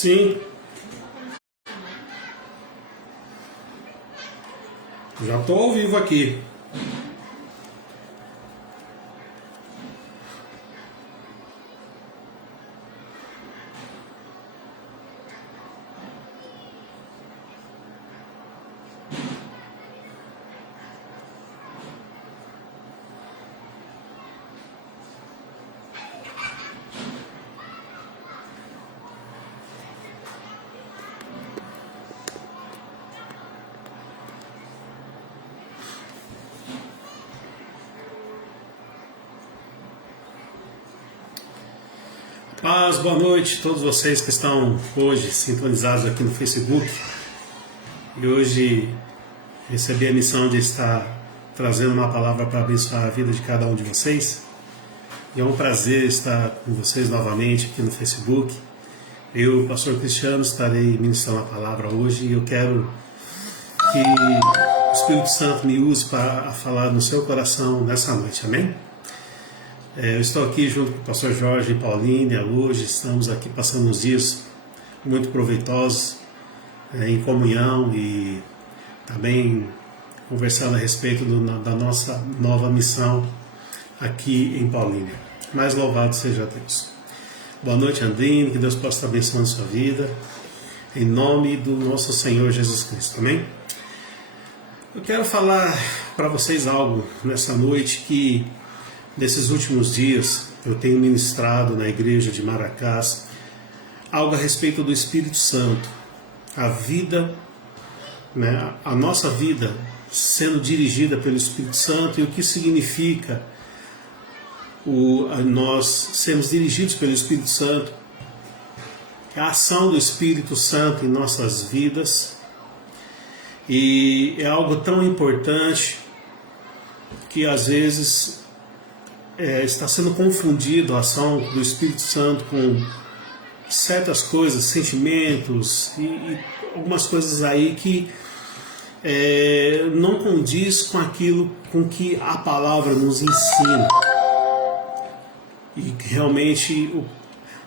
Sim, já estou ao vivo aqui. Paz, boa noite a todos vocês que estão hoje sintonizados aqui no Facebook. E hoje recebi a missão de estar trazendo uma palavra para abençoar a vida de cada um de vocês. E é um prazer estar com vocês novamente aqui no Facebook. Eu, pastor Cristiano, estarei ministrando a palavra hoje e eu quero que o Espírito Santo me use para falar no seu coração nessa noite, amém? Eu estou aqui junto com o pastor Jorge e Paulínia. Hoje estamos aqui passando uns dias muito proveitosos em comunhão e também conversando a respeito da nossa nova missão aqui em Paulínia. Mais louvado seja Deus. Boa noite, Andrine, que Deus possa estar abençoando a sua vida, em nome do nosso Senhor Jesus Cristo, amém? Eu quero falar para vocês algo nessa noite que nesses últimos dias eu tenho ministrado na igreja de Maracás algo a respeito do Espírito Santo, a vida, a nossa vida sendo dirigida pelo Espírito Santo e o que significa nós sermos dirigidos pelo Espírito Santo, a ação do Espírito Santo em nossas vidas. E é algo tão importante que às vezes está sendo confundido a ação do Espírito Santo com certas coisas, sentimentos e algumas coisas aí que não condiz com aquilo com que a palavra nos ensina. E realmente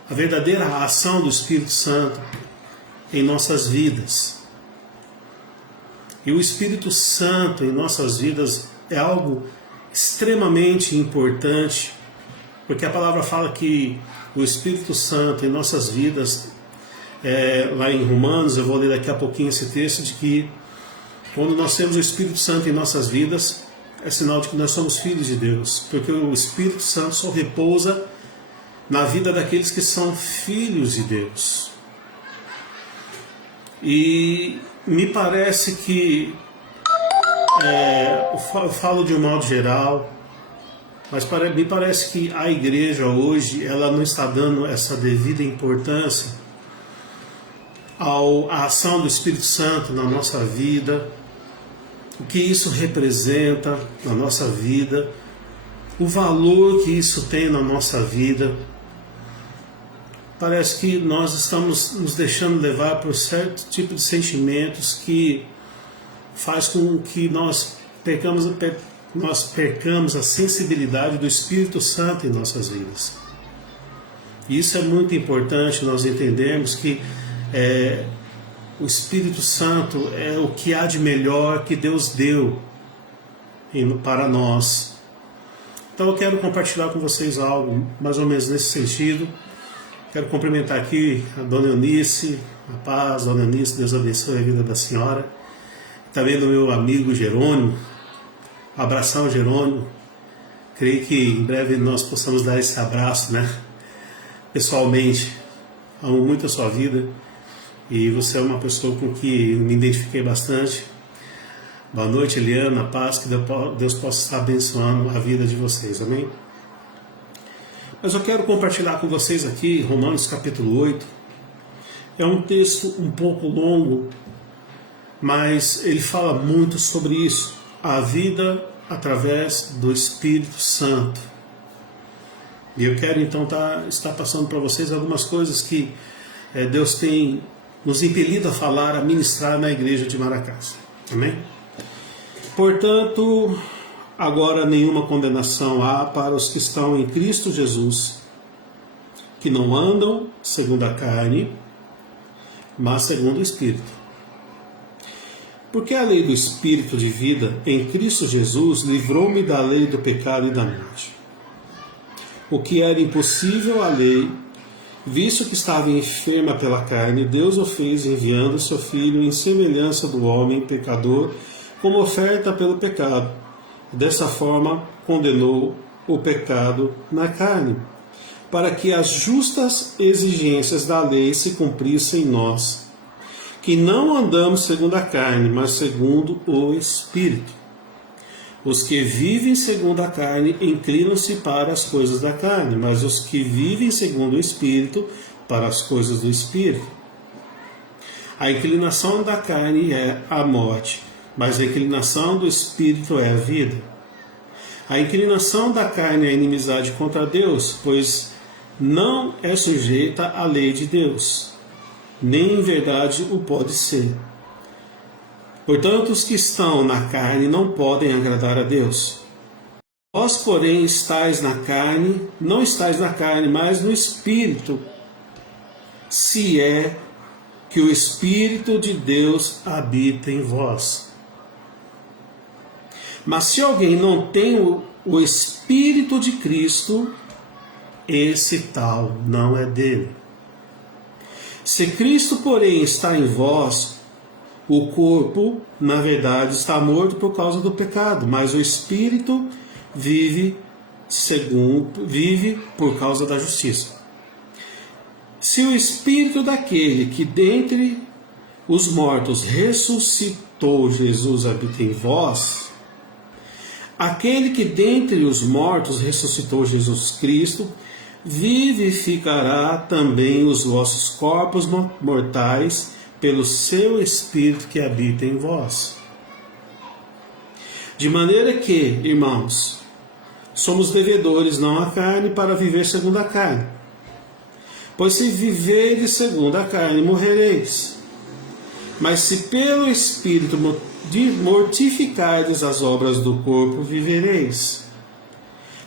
a verdadeira ação do Espírito Santo em nossas vidas. E o Espírito Santo em nossas vidas é algo extremamente importante, porque a palavra fala que o Espírito Santo em nossas vidas, lá em Romanos, eu vou ler daqui a pouquinho esse texto, de que quando nós temos o Espírito Santo em nossas vidas, é sinal de que nós somos filhos de Deus, porque o Espírito Santo só repousa na vida daqueles que são filhos de Deus. E me parece que eu falo de um modo geral, mas me parece que a igreja hoje ela não está dando essa devida importância à ação do Espírito Santo na nossa vida, o que isso representa na nossa vida, o valor que isso tem na nossa vida. Parece que nós estamos nos deixando levar por certo tipo de sentimentos que faz com que nós percamos a sensibilidade do Espírito Santo em nossas vidas. E isso é muito importante nós entendermos que o Espírito Santo é o que há de melhor que Deus deu para nós. Então eu quero compartilhar com vocês algo mais ou menos nesse sentido. Quero cumprimentar aqui a Dona Eunice, a paz, Dona Eunice, Deus abençoe a vida da senhora. Também do meu amigo Jerônimo, abração Jerônimo. Creio que em breve nós possamos dar esse abraço, pessoalmente. Amo muito a sua vida e você é uma pessoa com que me identifiquei bastante. Boa noite, Eliana, paz, que Deus possa estar abençoando a vida de vocês, amém? Mas eu quero compartilhar com vocês aqui Romanos capítulo 8. É um texto um pouco longo, mas ele fala muito sobre isso, a vida através do Espírito Santo. E eu quero então estar passando para vocês algumas coisas que Deus tem nos impelido a falar, a ministrar na igreja de Maracás. Amém? Portanto, agora nenhuma condenação há para os que estão em Cristo Jesus, que não andam segundo a carne, mas segundo o Espírito. Porque a lei do Espírito de vida em Cristo Jesus livrou-me da lei do pecado e da morte. O que era impossível à lei, visto que estava enferma pela carne, Deus o fez enviando seu Filho em semelhança do homem pecador, como oferta pelo pecado. Dessa forma, condenou o pecado na carne, para que as justas exigências da lei se cumprissem em nós, que não andamos segundo a carne, mas segundo o Espírito. Os que vivem segundo a carne inclinam-se para as coisas da carne, mas os que vivem segundo o Espírito, para as coisas do Espírito. A inclinação da carne é a morte, mas a inclinação do Espírito é a vida. A inclinação da carne é a inimizade contra Deus, pois não é sujeita à lei de Deus, nem em verdade o pode ser. Portanto, os que estão na carne não podem agradar a Deus. Vós, porém, estáis na carne, não estáis na carne, mas no Espírito, se é que o Espírito de Deus habita em vós. Mas se alguém não tem o Espírito de Cristo, esse tal não é dele. Se Cristo, porém, está em vós, o corpo, na verdade, está morto por causa do pecado, mas o Espírito vive por causa da justiça. Se o Espírito daquele que dentre os mortos ressuscitou Jesus habita em vós, aquele que dentre os mortos ressuscitou Jesus Cristo, vivificará também os vossos corpos mortais pelo seu Espírito que habita em vós. De maneira que, irmãos, somos devedores não à carne para viver segundo a carne. Pois se viveres segundo a carne, morrereis. Mas se pelo Espírito mortificardes as obras do corpo, vivereis.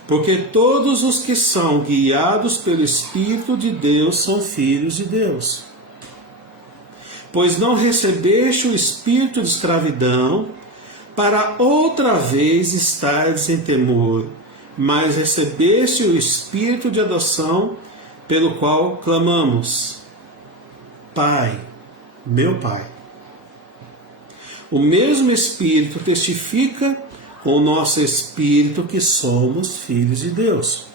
Porque todos os que são guiados pelo Espírito de Deus são filhos de Deus. Pois não recebeste o espírito de escravidão, para outra vez estardes em temor, mas recebeste o espírito de adoção, pelo qual clamamos: Pai, meu Pai. O mesmo Espírito testifica com o nosso espírito que somos filhos de Deus.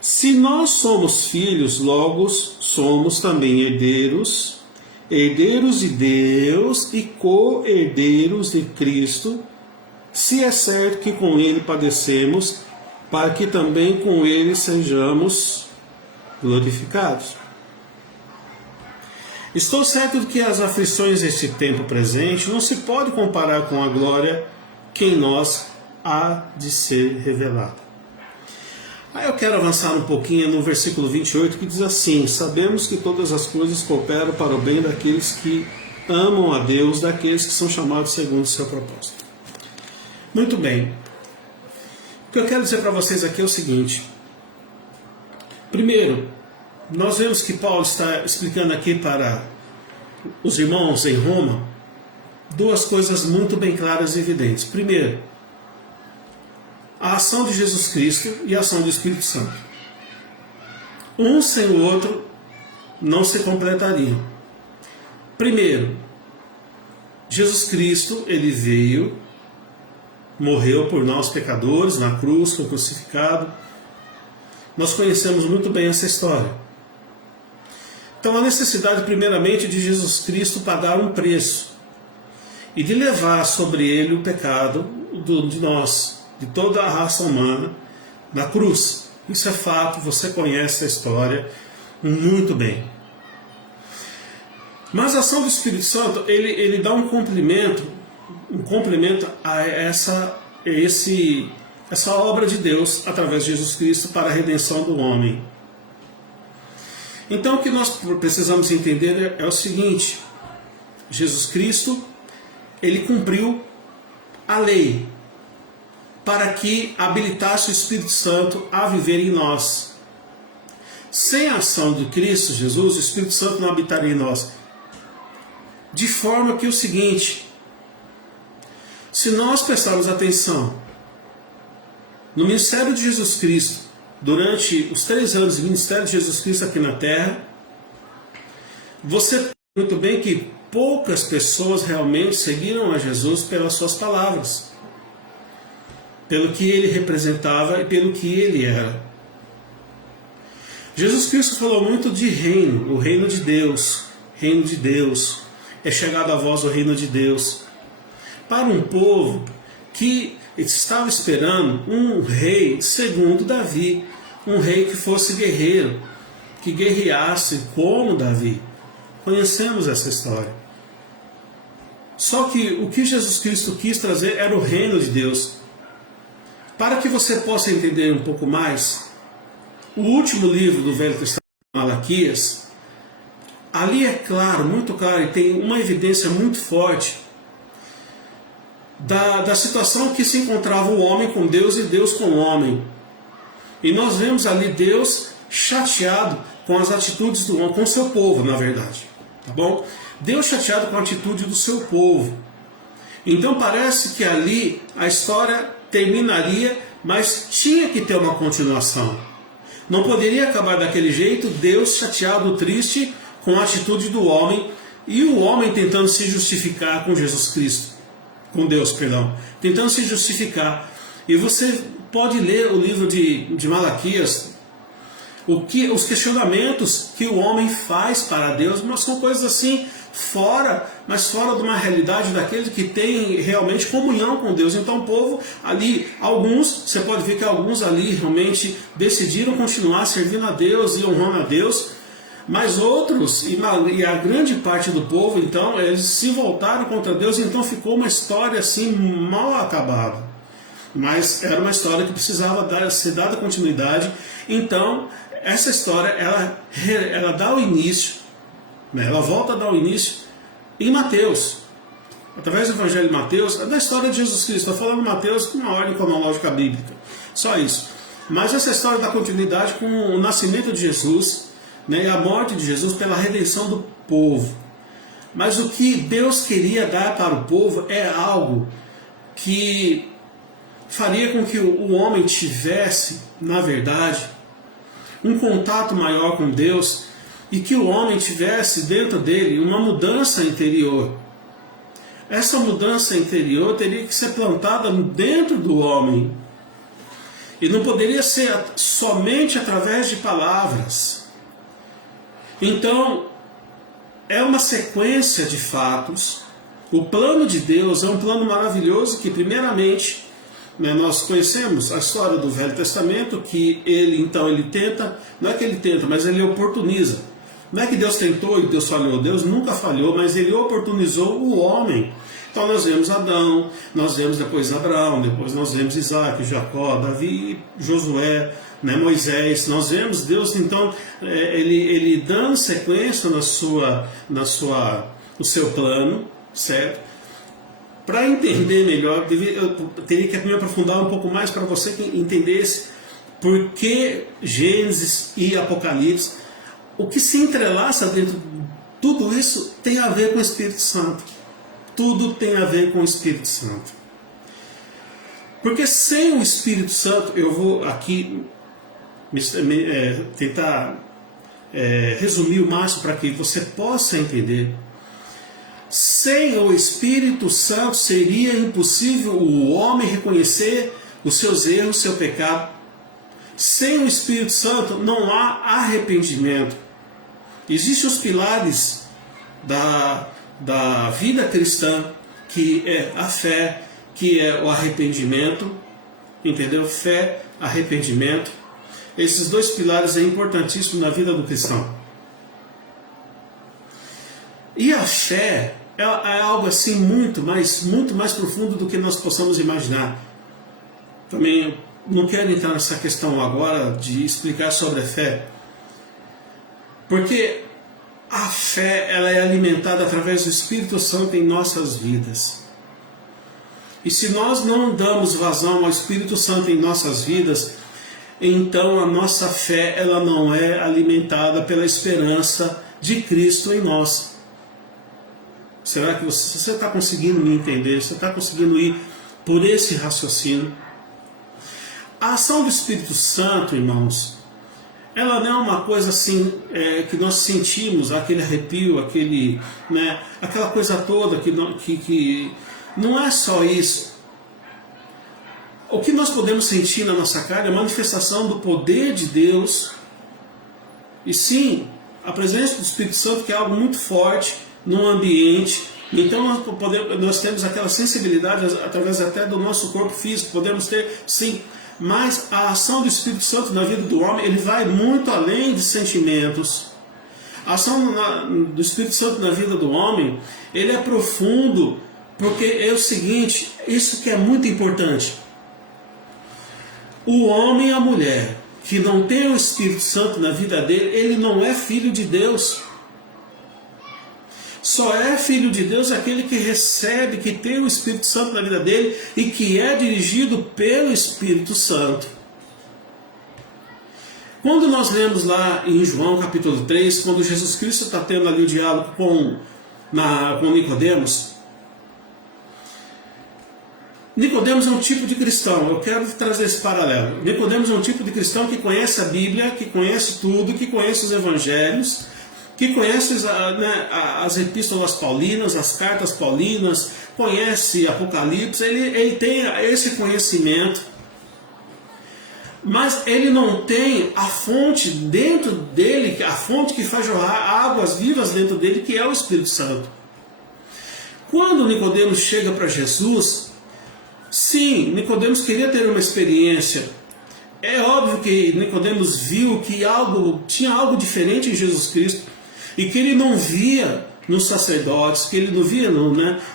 Se nós somos filhos, logo somos também herdeiros, herdeiros de Deus e co-herdeiros de Cristo, se é certo que com Ele padecemos, para que também com Ele sejamos glorificados. Estou certo de que as aflições deste tempo presente não se pode comparar com a glória que em nós há de ser revelada. Aí eu quero avançar um pouquinho no versículo 28, que diz assim: sabemos que todas as coisas cooperam para o bem daqueles que amam a Deus, daqueles que são chamados segundo o seu propósito. Muito bem. O que eu quero dizer para vocês aqui é o seguinte. Primeiro, nós vemos que Paulo está explicando aqui para os irmãos em Roma duas coisas muito bem claras e evidentes. Primeiro, a ação de Jesus Cristo e a ação do Espírito Santo. Um sem o outro não se completariam. Primeiro, Jesus Cristo, ele veio, morreu por nós pecadores na cruz, foi crucificado. Nós conhecemos muito bem essa história. Então a necessidade primeiramente de Jesus Cristo pagar um preço e de levar sobre ele o pecado de nós, de toda a raça humana, na cruz. Isso é fato, você conhece a história muito bem. Mas a ação do Espírito Santo, ele dá um complemento a essa obra de Deus através de Jesus Cristo para a redenção do homem. Então o que nós precisamos entender é o seguinte: Jesus Cristo, ele cumpriu a lei para que habilitasse o Espírito Santo a viver em nós. Sem a ação de Cristo Jesus, o Espírito Santo não habitaria em nós. De forma que o seguinte, se nós prestarmos atenção no ministério de Jesus Cristo, durante os 3 anos de ministério de Jesus Cristo aqui na Terra, você sabe muito bem que poucas pessoas realmente seguiram a Jesus pelas suas palavras, pelo que ele representava e pelo que ele era. Jesus Cristo falou muito de reino, o reino de Deus, é chegado a vós o reino de Deus. Para um povo que estava esperando um rei segundo Davi, um rei que fosse guerreiro, que guerreasse como Davi. Conhecemos essa história. Só que o que Jesus Cristo quis trazer era o reino de Deus. Para que você possa entender um pouco mais, o último livro do Velho Testamento, Malaquias, ali é claro, muito claro, e tem uma evidência muito forte da situação que se encontrava o homem com Deus e Deus com o homem. E nós vemos ali Deus chateado com as atitudes do homem, com o seu povo, na verdade. Tá bom? Deus chateado com a atitude do seu povo. Então parece que ali a história terminaria, mas tinha que ter uma continuação. Não poderia acabar daquele jeito, Deus chateado, triste com a atitude do homem e o homem tentando se justificar com Jesus Cristo. Com Deus, perdão. Tentando se justificar. E você pode ler o livro de Malaquias, os questionamentos que o homem faz para Deus, mas são coisas assim, mas fora de uma realidade daqueles que têm realmente comunhão com Deus. Então o povo ali, você pode ver que alguns ali realmente decidiram continuar servindo a Deus e honrando a Deus, mas outros, e a grande parte do povo, então, eles se voltaram contra Deus, então ficou uma história assim, mal acabada. Mas era uma história que precisava ser dada continuidade. Então, essa história, ela dá o início, né? Ela volta a dar o início em Mateus. Através do Evangelho de Mateus, da história de Jesus Cristo. Estou falando de Mateus com uma ordem cronológica bíblica. Só isso. Mas essa história dá continuidade com o nascimento de Jesus, né, e a morte de Jesus pela redenção do povo. Mas o que Deus queria dar para o povo é algo que faria com que o homem tivesse, na verdade, um contato maior com Deus e que o homem tivesse dentro dele uma mudança interior. Essa mudança interior teria que ser plantada dentro do homem e não poderia ser somente através de palavras. Então, é uma sequência de fatos. O plano de Deus é um plano maravilhoso que, primeiramente, nós conhecemos a história do Velho Testamento, que ele tenta, não é que ele tenta, mas ele oportuniza. Não é que Deus tentou e Deus falhou, Deus nunca falhou, mas ele oportunizou o homem. Então nós vemos Adão, nós vemos depois Abraão, depois nós vemos Isaac, Jacó, Davi, Josué, né, Moisés. Nós vemos Deus, então, ele dando sequência no seu plano, certo? Para entender melhor, eu teria que me aprofundar um pouco mais para você que entendesse por que Gênesis e Apocalipse, o que se entrelaça dentro de tudo isso tem a ver com o Espírito Santo. Tudo tem a ver com o Espírito Santo. Porque sem o Espírito Santo, eu vou aqui tentar resumir o máximo para que você possa entender. Sem o Espírito Santo seria impossível o homem reconhecer os seus erros, o seu pecado. Sem o Espírito Santo não há arrependimento. Existem os pilares da vida cristã, que é a fé, que é o arrependimento, entendeu? Fé, arrependimento. Esses dois pilares são importantíssimos na vida do cristão. E a fé é algo assim muito mais profundo do que nós possamos imaginar. Também não quero entrar nessa questão agora de explicar sobre a fé, porque a fé ela é alimentada através do Espírito Santo em nossas vidas. E se nós não damos vazão ao Espírito Santo em nossas vidas, então a nossa fé ela não é alimentada pela esperança de Cristo em nós. Será que você está conseguindo me entender? Você está conseguindo ir por esse raciocínio? A ação do Espírito Santo, irmãos, ela não é uma coisa assim que nós sentimos, aquele arrepio, aquela coisa toda que não é só isso. O que nós podemos sentir na nossa carne é a manifestação do poder de Deus. E sim, a presença do Espírito Santo, que é algo muito forte no ambiente. Então nós temos aquela sensibilidade através até do nosso corpo físico. Podemos ter, sim, mas a ação do Espírito Santo na vida do homem, ele vai muito além de sentimentos. A ação do Espírito Santo na vida do homem, ele é profundo, porque é o seguinte, isso que é muito importante. O homem e a mulher que não tem o Espírito Santo na vida dele, ele não é filho de Deus. Só é filho de Deus aquele que recebe, que tem o Espírito Santo na vida dele e que é dirigido pelo Espírito Santo. Quando nós lemos lá em João capítulo 3, quando Jesus Cristo está tendo ali o diálogo com Nicodemos, Nicodemos é um tipo de cristão, eu quero trazer esse paralelo. Nicodemos é um tipo de cristão que conhece a Bíblia, que conhece tudo, que conhece os evangelhos, que conhece as epístolas paulinas, as cartas paulinas, conhece Apocalipse, ele tem esse conhecimento, mas ele não tem a fonte dentro dele, a fonte que faz jorrar águas vivas dentro dele, que é o Espírito Santo. Quando Nicodemos chega para Jesus, sim, Nicodemos queria ter uma experiência. É óbvio que Nicodemos viu que tinha algo diferente em Jesus Cristo e que ele não via nos sacerdotes, que ele não via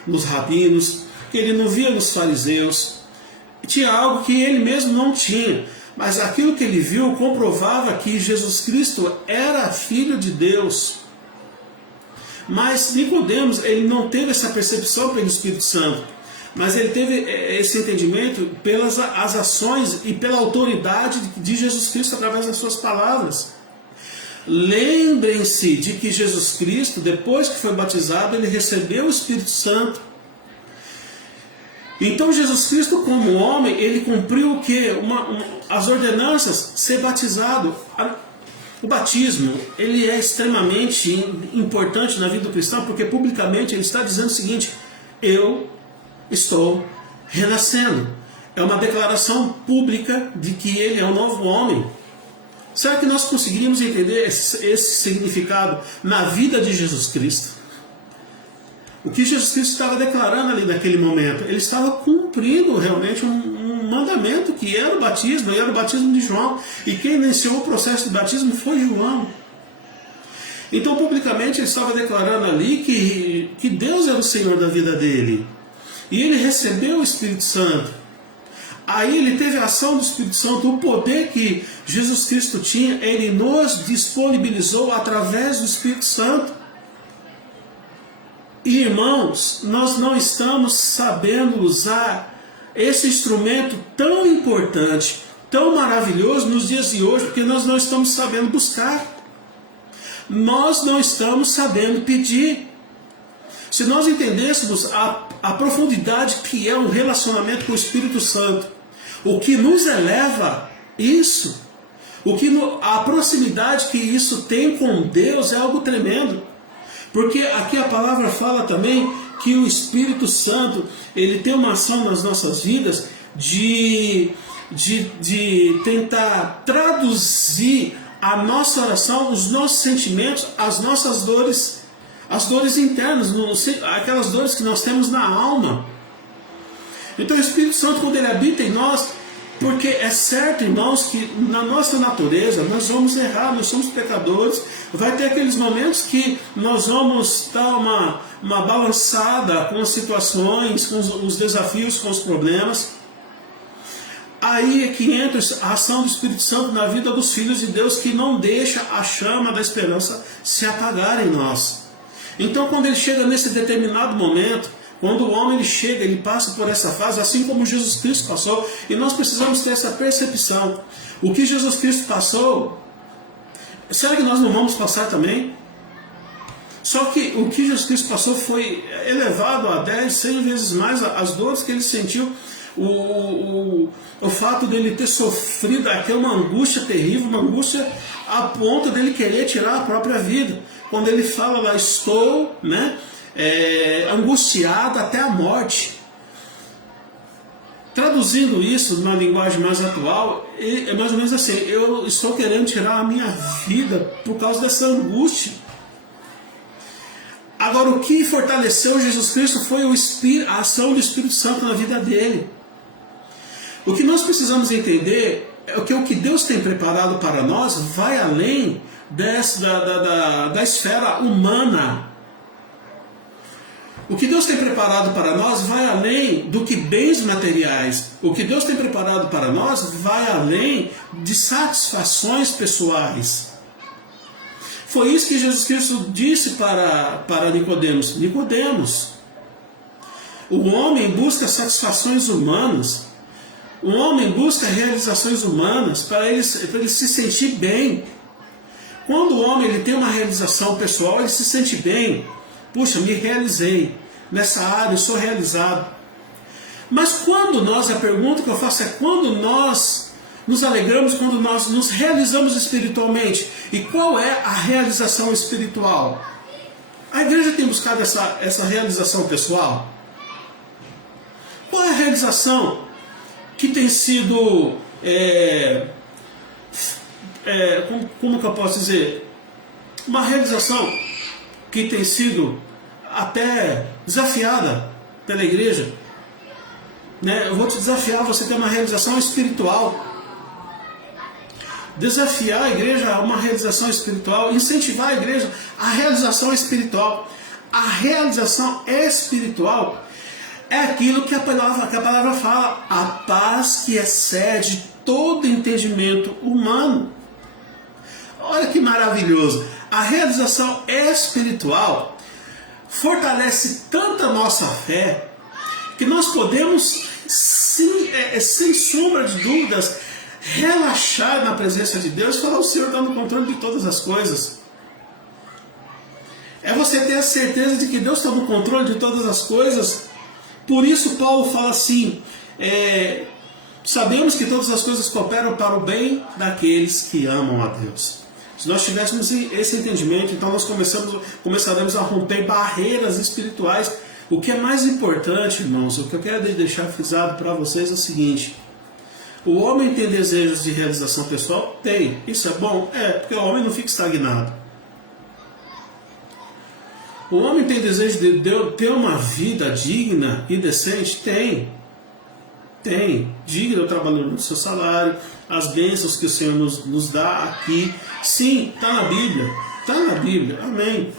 nos rabinos, que ele não via nos fariseus. Tinha algo que ele mesmo não tinha, mas aquilo que ele viu comprovava que Jesus Cristo era filho de Deus. Mas Nicodemos, ele não teve essa percepção pelo Espírito Santo, mas ele teve esse entendimento pelas as ações e pela autoridade de Jesus Cristo através das suas palavras. Lembrem-se de que Jesus Cristo, depois que foi batizado, ele recebeu o Espírito Santo. Então Jesus Cristo, como homem, ele cumpriu o quê? As ordenanças, ser batizado. O batismo, ele é extremamente importante na vida do cristão, porque publicamente ele está dizendo o seguinte: eu estou renascendo. É uma declaração pública de que ele é um novo homem. Será que nós conseguiríamos entender esse significado na vida de Jesus Cristo? O que Jesus Cristo estava declarando ali naquele momento? Ele estava cumprindo realmente um mandamento, que era o batismo, e era o batismo de João. E quem iniciou o processo de batismo foi João. Então, publicamente, ele estava declarando ali que Deus era o Senhor da vida dele. E ele recebeu o Espírito Santo. Aí ele teve a ação do Espírito Santo, o poder que Jesus Cristo tinha, ele nos disponibilizou através do Espírito Santo. E, irmãos, nós não estamos sabendo usar esse instrumento tão importante, tão maravilhoso nos dias de hoje, porque nós não estamos sabendo buscar. Nós não estamos sabendo pedir. Se nós entendêssemos a profundidade que é um relacionamento com o Espírito Santo, o que nos eleva isso, a proximidade que isso tem com Deus é algo tremendo. Porque aqui a palavra fala também que o Espírito Santo, ele tem uma ação nas nossas vidas de tentar traduzir a nossa oração, os nossos sentimentos, as nossas dores, as dores internas, aquelas dores que nós temos na alma. Então o Espírito Santo, quando ele habita em nós, porque é certo, irmãos, que na nossa natureza nós vamos errar, nós somos pecadores, vai ter aqueles momentos que nós vamos dar uma balançada com as situações, com os desafios, com os problemas. Aí é que entra a ação do Espírito Santo na vida dos filhos de Deus, que não deixa a chama da esperança se apagar em nós. Então, quando ele chega nesse determinado momento, Quando o homem ele chega, ele passa por essa fase, assim como Jesus Cristo passou, e nós precisamos ter essa percepção. O que Jesus Cristo passou, será que nós não vamos passar também? Só que o que Jesus Cristo passou foi elevado a 10, 100 vezes mais as dores que ele sentiu, o fato dele ter sofrido aquela angústia terrível, uma angústia a ponto dele querer tirar a própria vida. Quando ele fala lá, estou angustiado até a morte. Traduzindo isso numa linguagem mais atual, é mais ou menos assim: eu estou querendo tirar a minha vida por causa dessa angústia. Agora, o que fortaleceu Jesus Cristo foi a ação do Espírito Santo na vida dele. O que nós precisamos entender é que o que Deus tem preparado para nós vai além da esfera humana. O que Deus tem preparado para nós vai além do que bens materiais. O que Deus tem preparado para nós vai além de satisfações pessoais. Foi isso que Jesus Cristo disse para Nicodemos. Nicodemos, o homem busca satisfações humanas. O homem busca realizações humanas para ele se sentir bem. Quando o homem ele tem uma realização pessoal, ele se sente bem. Puxa, me realizei. Nessa área eu sou realizado. Mas a pergunta que eu faço é quando nós nos alegramos, quando nós nos realizamos espiritualmente. E qual é a realização espiritual? A igreja tem buscado essa realização pessoal? Qual é a realização que tem sido, como que eu posso dizer? Uma realização que tem sido até desafiada pela igreja. Eu vou te desafiar, você ter uma realização espiritual. Desafiar a igreja a uma realização espiritual, incentivar a igreja a realização espiritual. A realização espiritual é aquilo que a palavra fala, a paz que excede todo entendimento humano. Olha que maravilhoso! A realização espiritual fortalece tanto a nossa fé que nós podemos, sem sombra de dúvidas, relaxar na presença de Deus e falar: o Senhor está no controle de todas as coisas. É você ter a certeza de que Deus está no controle de todas as coisas. Por isso Paulo fala assim: sabemos que todas as coisas cooperam para o bem daqueles que amam a Deus. Se nós tivéssemos esse entendimento, então nós começaremos a romper barreiras espirituais. O que é mais importante, irmãos, o que eu quero deixar frisado para vocês é o seguinte: o homem tem desejos de realização pessoal? Tem. Isso é bom? Porque o homem não fica estagnado. O homem tem desejo de ter uma vida digna e decente? Tem. Digno o trabalhador do seu salário, as bênçãos que o Senhor nos dá aqui. Sim, está na Bíblia. Está na Bíblia. Amém.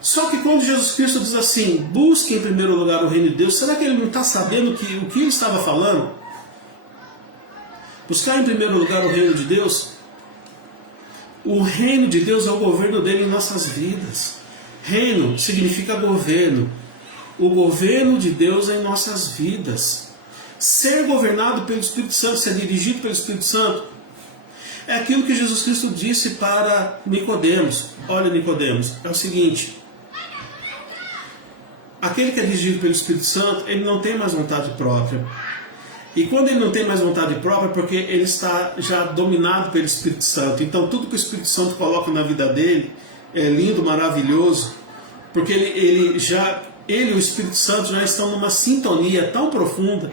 Só que quando Jesus Cristo diz assim: busque em primeiro lugar o reino de Deus, será que ele não está sabendo o que ele estava falando? Buscar em primeiro lugar o reino de Deus. O reino de Deus é o governo dele em nossas vidas. Reino significa governo. O governo de Deus é em nossas vidas. Ser governado pelo Espírito Santo, ser dirigido pelo Espírito Santo, é aquilo que Jesus Cristo disse para Nicodemos. Olha, Nicodemos, é o seguinte: aquele que é dirigido pelo Espírito Santo, ele não tem mais vontade própria. E quando ele não tem mais vontade própria, é porque ele está já dominado pelo Espírito Santo. Então tudo que o Espírito Santo coloca na vida dele é lindo, maravilhoso, porque ele e o Espírito Santo já estão numa sintonia tão profunda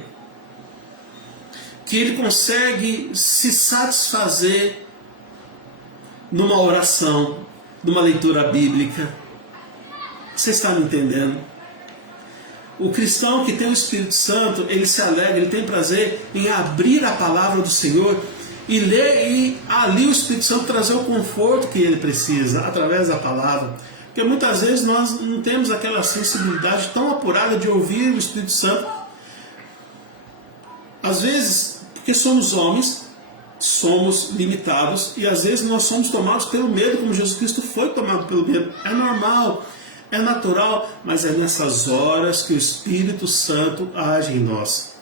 que ele consegue se satisfazer numa oração, numa leitura bíblica. Você está me entendendo? O cristão que tem o Espírito Santo, ele se alegra, ele tem prazer em abrir a palavra do Senhor e ler, e ali o Espírito Santo trazer o conforto que ele precisa através da palavra. Porque muitas vezes nós não temos aquela sensibilidade tão apurada de ouvir o Espírito Santo. Às vezes, porque somos homens, somos limitados, e às vezes nós somos tomados pelo medo, como Jesus Cristo foi tomado pelo medo. É normal. É natural, mas é nessas horas que o Espírito Santo age em nós.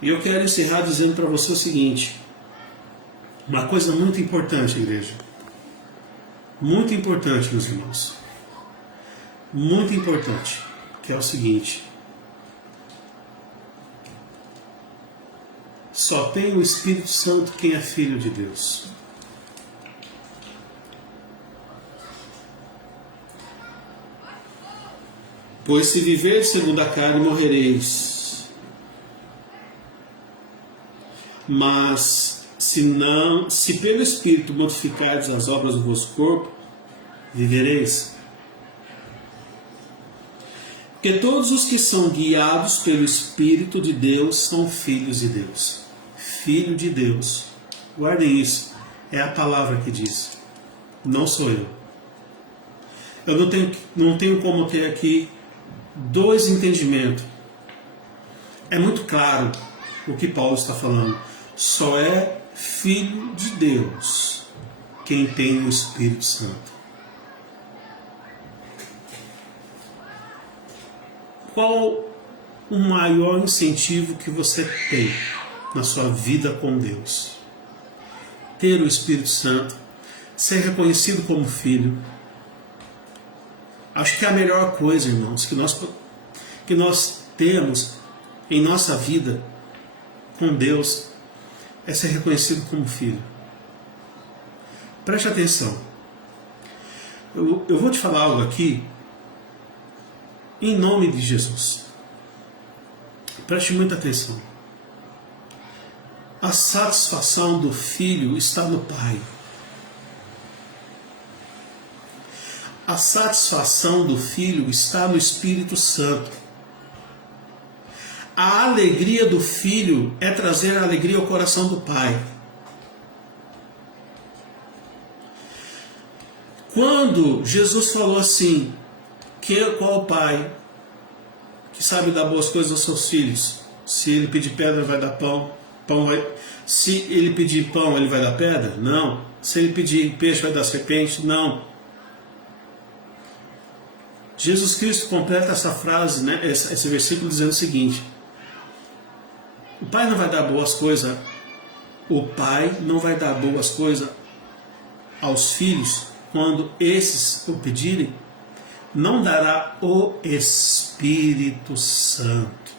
E eu quero encerrar dizendo para você o seguinte, uma coisa muito importante, igreja. Muito importante, meus irmãos. Muito importante, que é o seguinte. Só tem o Espírito Santo quem é filho de Deus. Pois se viver segundo a carne, morrereis. Mas se pelo Espírito mortificardes as obras do vosso corpo, vivereis. Porque todos os que são guiados pelo Espírito de Deus são filhos de Deus. Filho de Deus. Guardem isso. É a palavra que diz. Não sou eu. Eu não tenho como ter aqui dois entendimentos. É muito claro o que Paulo está falando. Só é filho de Deus quem tem o Espírito Santo. Qual o maior incentivo que você tem na sua vida com Deus? Ter o Espírito Santo, ser reconhecido como filho. Acho que é a melhor coisa, irmãos, que nós temos em nossa vida com Deus é ser reconhecido como filho. Preste atenção. Eu vou te falar algo aqui em nome de Jesus. Preste muita atenção. A satisfação do filho está no Pai. A satisfação do filho está no Espírito Santo. A alegria do filho é trazer a alegria ao coração do Pai. Quando Jesus falou assim, qual pai que sabe dar boas coisas aos seus filhos? Se ele pedir pedra, vai dar pão. Se ele pedir pão, ele vai dar pedra? Não. Se ele pedir peixe, vai dar serpente? Não. Jesus Cristo completa essa frase, né, esse versículo dizendo o seguinte: o Pai não vai dar boas coisas, o Pai não vai dar boas coisas aos filhos quando esses o pedirem, não dará o Espírito Santo.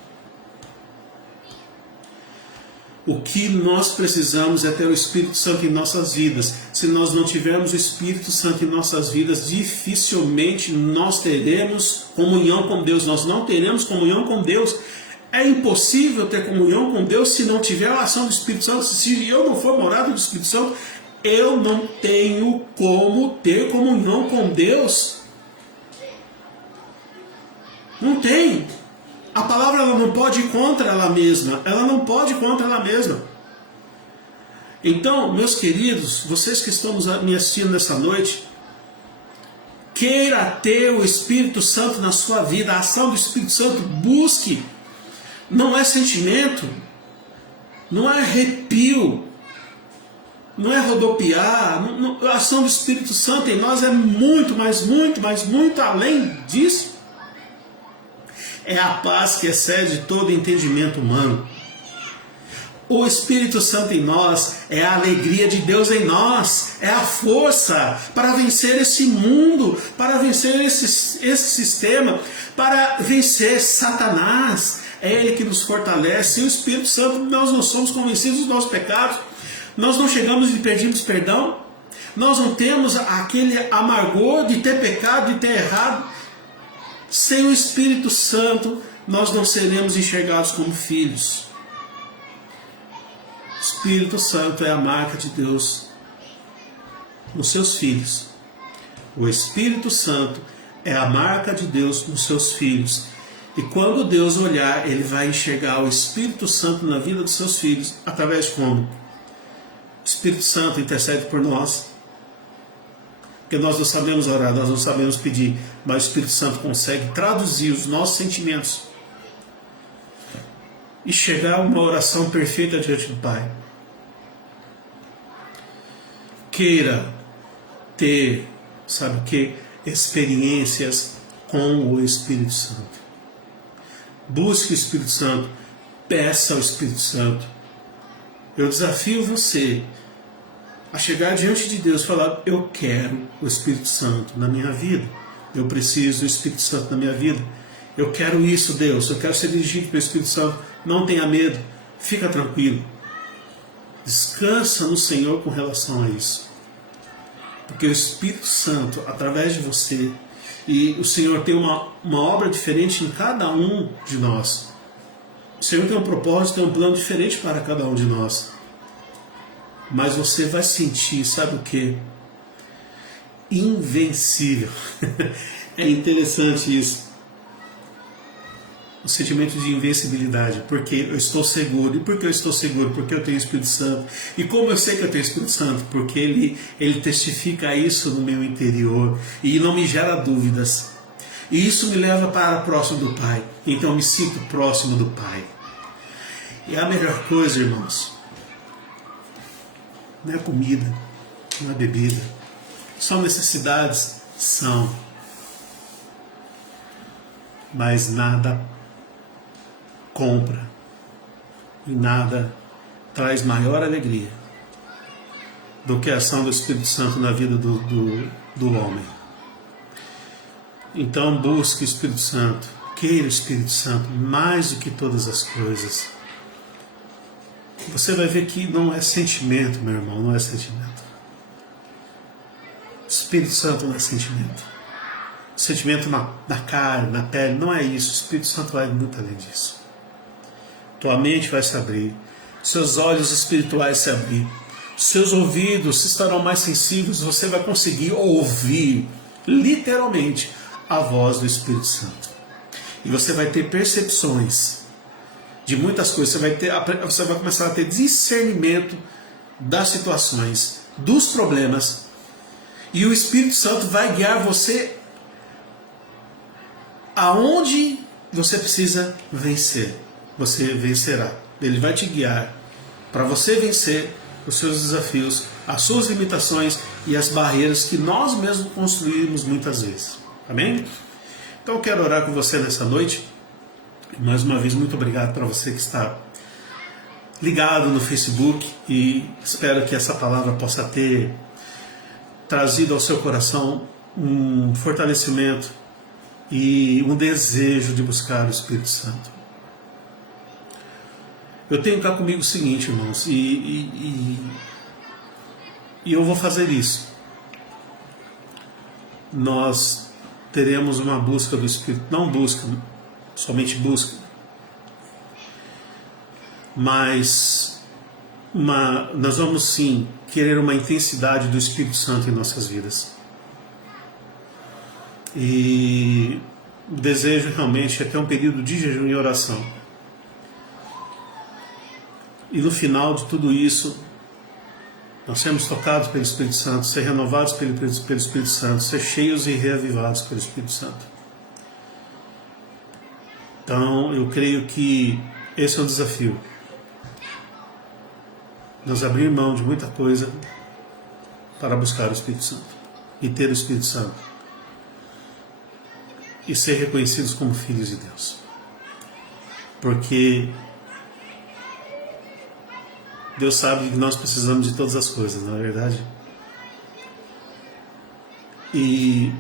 O que nós precisamos é ter o Espírito Santo em nossas vidas. Se nós não tivermos o Espírito Santo em nossas vidas, dificilmente nós teremos comunhão com Deus. Nós não teremos comunhão com Deus. É impossível ter comunhão com Deus se não tiver a ação do Espírito Santo. Se eu não for morado do Espírito Santo, eu não tenho como ter comunhão com Deus. Não tem. A palavra ela não pode ir contra ela mesma. Ela não pode ir contra ela mesma. Então, meus queridos, vocês que estão me assistindo nessa noite, queira ter o Espírito Santo na sua vida. A ação do Espírito Santo, busque. Não é sentimento, não é arrepio, não é rodopiar. A ação do Espírito Santo em nós é muito, mas muito além disso. É a paz que excede todo entendimento humano. O Espírito Santo em nós é a alegria de Deus em nós, é a força para vencer esse mundo, para vencer esse sistema, para vencer Satanás. É Ele que nos fortalece. Sem o Espírito Santo nós não somos convencidos dos nossos pecados, nós não chegamos e pedimos perdão, nós não temos aquele amargor de ter pecado, de ter errado. Sem o Espírito Santo, nós não seremos enxergados como filhos. O Espírito Santo é a marca de Deus nos seus filhos. O Espírito Santo é a marca de Deus nos seus filhos. E quando Deus olhar, Ele vai enxergar o Espírito Santo na vida dos seus filhos. Através de como? O Espírito Santo intercede por nós. Porque nós não sabemos orar, nós não sabemos pedir, mas o Espírito Santo consegue traduzir os nossos sentimentos e chegar a uma oração perfeita diante do Pai. Queira ter, sabe o que? experiências com o Espírito Santo. Busque o Espírito Santo, peça ao Espírito Santo. Eu desafio você a chegar diante de Deus e falar: eu quero o Espírito Santo na minha vida. Eu preciso do Espírito Santo na minha vida. Eu quero isso, Deus. Eu quero ser dirigido pelo Espírito Santo. Não tenha medo. Fica tranquilo. Descansa no Senhor com relação a isso. Porque o Espírito Santo, através de você, e o Senhor tem uma obra diferente em cada um de nós. O Senhor tem um propósito, tem um plano diferente para cada um de nós. Mas você vai sentir, sabe o que? Invencível. É interessante isso. O sentimento de invencibilidade, porque eu estou seguro. E por que eu estou seguro? Porque eu tenho o Espírito Santo. E como eu sei que eu tenho o Espírito Santo? Porque ele testifica isso no meu interior e não me gera dúvidas. E isso me leva para próximo do Pai. Então eu me sinto próximo do Pai. E a melhor coisa, irmãos, não é comida, não é bebida. São necessidades? São. Mas nada compra e nada traz maior alegria do que a ação do Espírito Santo na vida do homem. Então busque o Espírito Santo, queira o Espírito Santo mais do que todas as coisas. Você vai ver que não é sentimento, meu irmão, não é sentimento. O Espírito Santo não é sentimento. O sentimento na carne, na pele, não é isso. O Espírito Santo vai muito além disso. Tua mente vai se abrir, seus olhos espirituais se abrir, seus ouvidos estarão mais sensíveis, você vai conseguir ouvir, literalmente, a voz do Espírito Santo. E você vai ter percepções de muitas coisas, você vai começar a ter discernimento das situações, dos problemas, e o Espírito Santo vai guiar você aonde você precisa vencer. Você vencerá. Ele vai te guiar para você vencer os seus desafios, as suas limitações e as barreiras que nós mesmos construímos muitas vezes. Amém? Então eu quero orar com você nessa noite. Mais uma vez, muito obrigado para você que está ligado no Facebook, e espero que essa palavra possa ter trazido ao seu coração um fortalecimento e um desejo de buscar o Espírito Santo. Eu tenho cá comigo o seguinte, irmãos, e eu vou fazer isso. Nós teremos uma busca do Espírito, não busca, somente busca, mas nós vamos sim querer uma intensidade do Espírito Santo em nossas vidas. E o desejo realmente é ter um período de jejum e oração. E no final de tudo isso, nós sermos tocados pelo Espírito Santo, ser renovados pelo Espírito Santo, ser cheios e reavivados pelo Espírito Santo. Então, eu creio que esse é o desafio. Nós abrir mão de muita coisa para buscar o Espírito Santo e ter o Espírito Santo e ser reconhecidos como filhos de Deus. Porque Deus sabe que nós precisamos de todas as coisas, não é verdade? E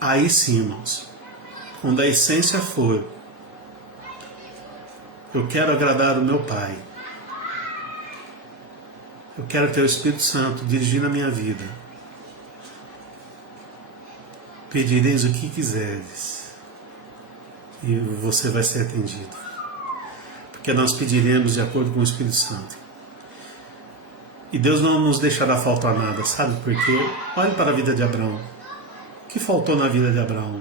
aí sim, irmãos, quando a essência for: eu quero agradar o meu Pai, eu quero ter o Espírito Santo dirigindo a minha vida, pedireis o que quiseres e você vai ser atendido, porque nós pediremos de acordo com o Espírito Santo. E Deus não nos deixará faltar nada, sabe por quê? Olhe para a vida de Abraão. O que faltou na vida de Abraão?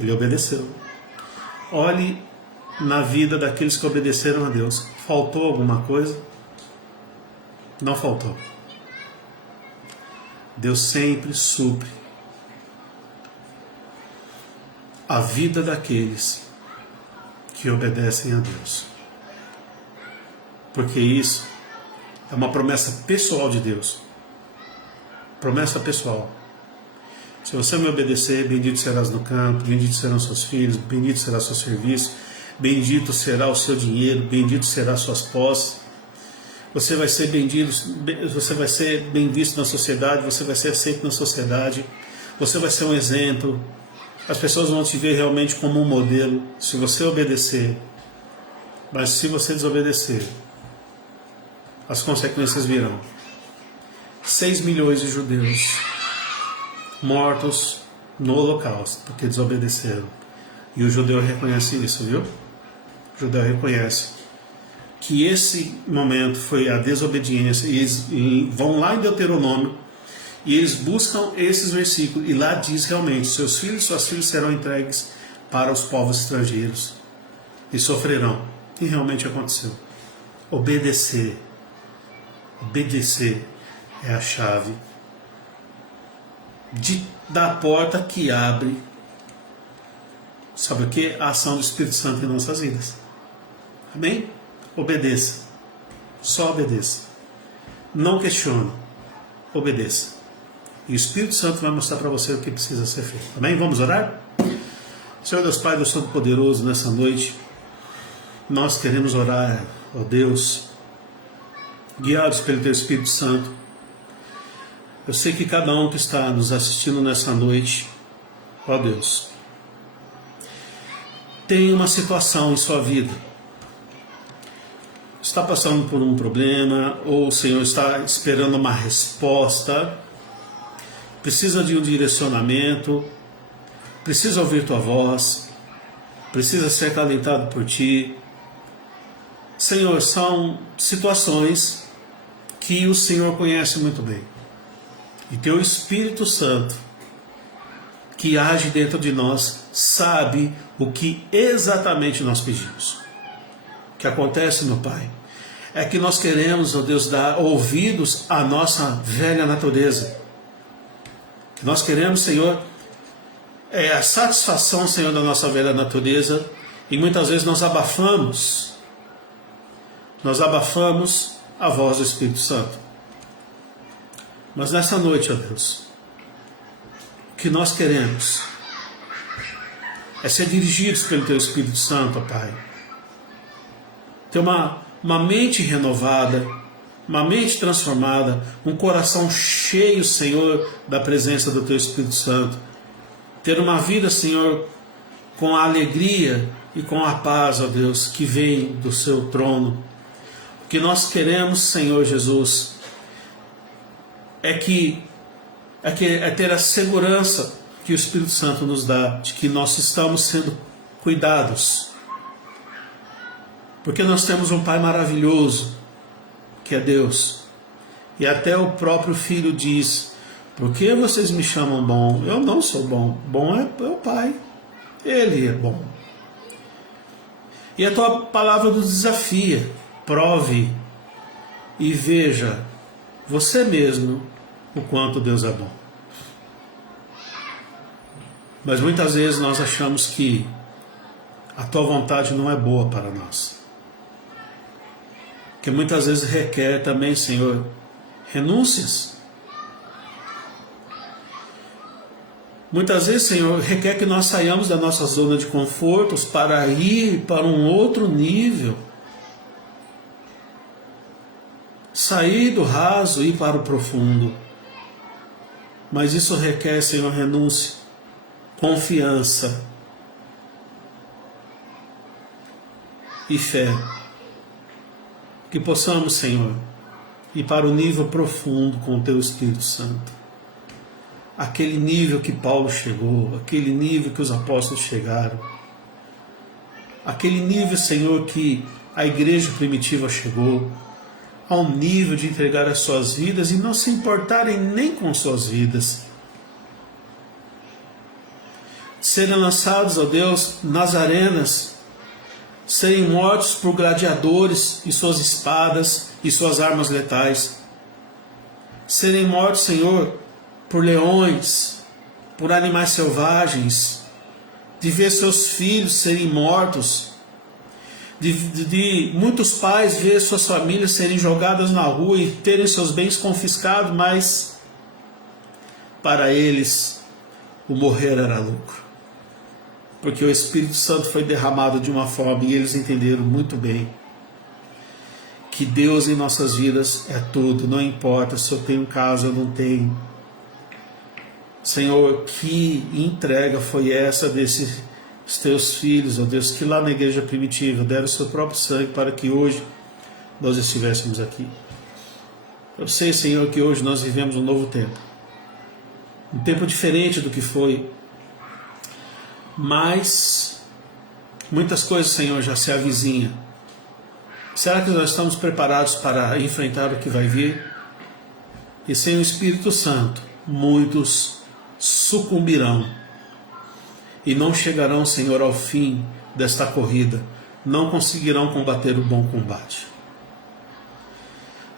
Ele obedeceu. Olhe na vida daqueles que obedeceram a Deus. Faltou alguma coisa? Não faltou. Deus sempre supre a vida daqueles que obedecem a Deus. Porque isso é uma promessa pessoal de Deus. Promessa pessoal. Se você me obedecer, bendito serás no campo, bendito serão seus filhos, bendito será seu serviço, bendito será o seu dinheiro, bendito será suas posses. Você vai ser bendito, você vai ser bem visto na sociedade, você vai ser aceito na sociedade, você vai ser um exemplo. As pessoas vão te ver realmente como um modelo se você obedecer. Mas se você desobedecer, as consequências virão. 6 milhões de judeus mortos no Holocausto, porque desobedeceram. E o judeu reconhece isso, viu? O judeu reconhece que esse momento foi a desobediência. E eles vão lá em Deuteronômio e eles buscam esses versículos. E lá diz realmente: seus filhos e suas filhas serão entregues para os povos estrangeiros e sofrerão. E realmente aconteceu. Obedecer. Obedecer é a chave da porta que abre, sabe o que? A ação do Espírito Santo em nossas vidas. Amém? Obedeça. Só obedeça. Não questione. Obedeça. E o Espírito Santo vai mostrar para você o que precisa ser feito. Amém? Vamos orar? Senhor Deus Pai, Deus Todo-Poderoso, nessa noite, nós queremos orar, ó Deus, guiados pelo Teu Espírito Santo. Eu sei que cada um que está nos assistindo nessa noite, ó Deus, tem uma situação em sua vida. Está passando por um problema, ou o Senhor está esperando uma resposta, precisa de um direcionamento, precisa ouvir Tua voz, precisa ser acalentado por Ti. Senhor, são situações que o Senhor conhece muito bem. E Teu Espírito Santo, que age dentro de nós, sabe o que exatamente nós pedimos. O que acontece, meu Pai, é que nós queremos, ó Deus, dar ouvidos à nossa velha natureza. Que nós queremos, Senhor, a satisfação, Senhor, da nossa velha natureza, e muitas vezes nós abafamos a voz do Espírito Santo. Mas nessa noite, ó Deus, o que nós queremos é ser dirigidos pelo Teu Espírito Santo, ó Pai. Ter uma mente renovada, uma mente transformada, um coração cheio, Senhor, da presença do Teu Espírito Santo. Ter uma vida, Senhor, com a alegria e com a paz, ó Deus, que vem do Seu trono. O que nós queremos, Senhor Jesus, é ter a segurança que o Espírito Santo nos dá, de que nós estamos sendo cuidados. Porque nós temos um Pai maravilhoso, que é Deus. E até o próprio Filho diz: por que vocês me chamam bom? Eu não sou bom. Bom é o Pai. Ele é bom. E a Tua palavra nos desafia: prove e veja você mesmo o quanto Deus é bom. Mas muitas vezes nós achamos que a Tua vontade não é boa para nós. Que muitas vezes requer também, Senhor, renúncias. Muitas vezes, Senhor, requer que nós saiamos da nossa zona de confortos para ir para um outro nível. Sair do raso e ir para o profundo. Mas isso requer, Senhor, renúncia, confiança e fé. Que possamos, Senhor, ir para o nível profundo com o Teu Espírito Santo. Aquele nível que Paulo chegou, aquele nível que os apóstolos chegaram. Aquele nível, Senhor, que a igreja primitiva chegou. Ao nível de entregar as suas vidas e não se importarem nem com suas vidas. Serem lançados, ó Deus, nas arenas, serem mortos por gladiadores e suas espadas e suas armas letais. Serem mortos, Senhor, por leões, por animais selvagens, de ver seus filhos serem mortos, de muitos pais ver suas famílias serem jogadas na rua e terem seus bens confiscados, mas para eles o morrer era lucro. Porque o Espírito Santo foi derramado de uma forma, e eles entenderam muito bem, que Deus em nossas vidas é tudo, não importa se eu tenho casa ou não tenho. Senhor, que entrega foi essa desses teus filhos, ó Deus, que lá na igreja primitiva deram o seu próprio sangue para que hoje nós estivéssemos aqui. Eu sei, Senhor, que hoje nós vivemos um novo tempo. Um tempo diferente do que foi. Mas muitas coisas, Senhor, já se avizinham. Será que nós estamos preparados para enfrentar o que vai vir? E sem o Espírito Santo, muitos sucumbirão e não chegarão, Senhor, ao fim desta corrida. Não conseguirão combater o bom combate.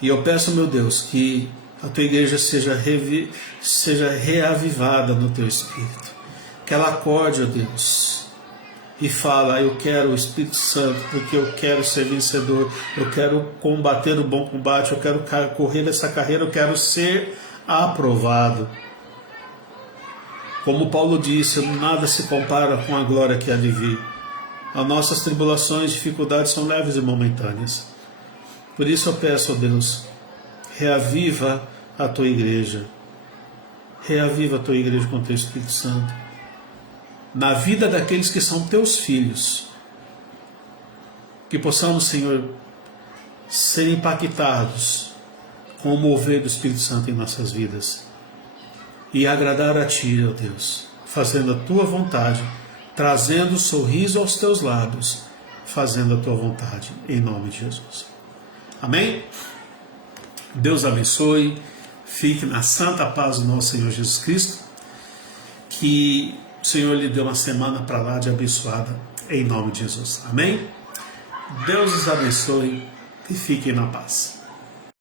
E eu peço, meu Deus, que a tua igreja seja reavivada no teu Espírito. Que ela acorde, ó Deus, e fala: eu quero o Espírito Santo, porque eu quero ser vencedor, eu quero combater o bom combate, eu quero correr essa carreira, eu quero ser aprovado. Como Paulo disse, nada se compara com a glória que há de vir. As nossas tribulações e dificuldades são leves e momentâneas. Por isso eu peço, ó Deus, reaviva a tua igreja. Reaviva a tua igreja com o teu Espírito Santo. Na vida daqueles que são teus filhos. Que possamos, Senhor, ser impactados com o mover do Espírito Santo em nossas vidas. E agradar a Ti, ó Deus, fazendo a Tua vontade, trazendo sorriso aos Teus lábios, fazendo a Tua vontade, em nome de Jesus. Amém? Deus abençoe, fique na santa paz do nosso Senhor Jesus Cristo, que o Senhor lhe dê uma semana para lá de abençoada, em nome de Jesus. Amém? Deus os abençoe e fiquem na paz.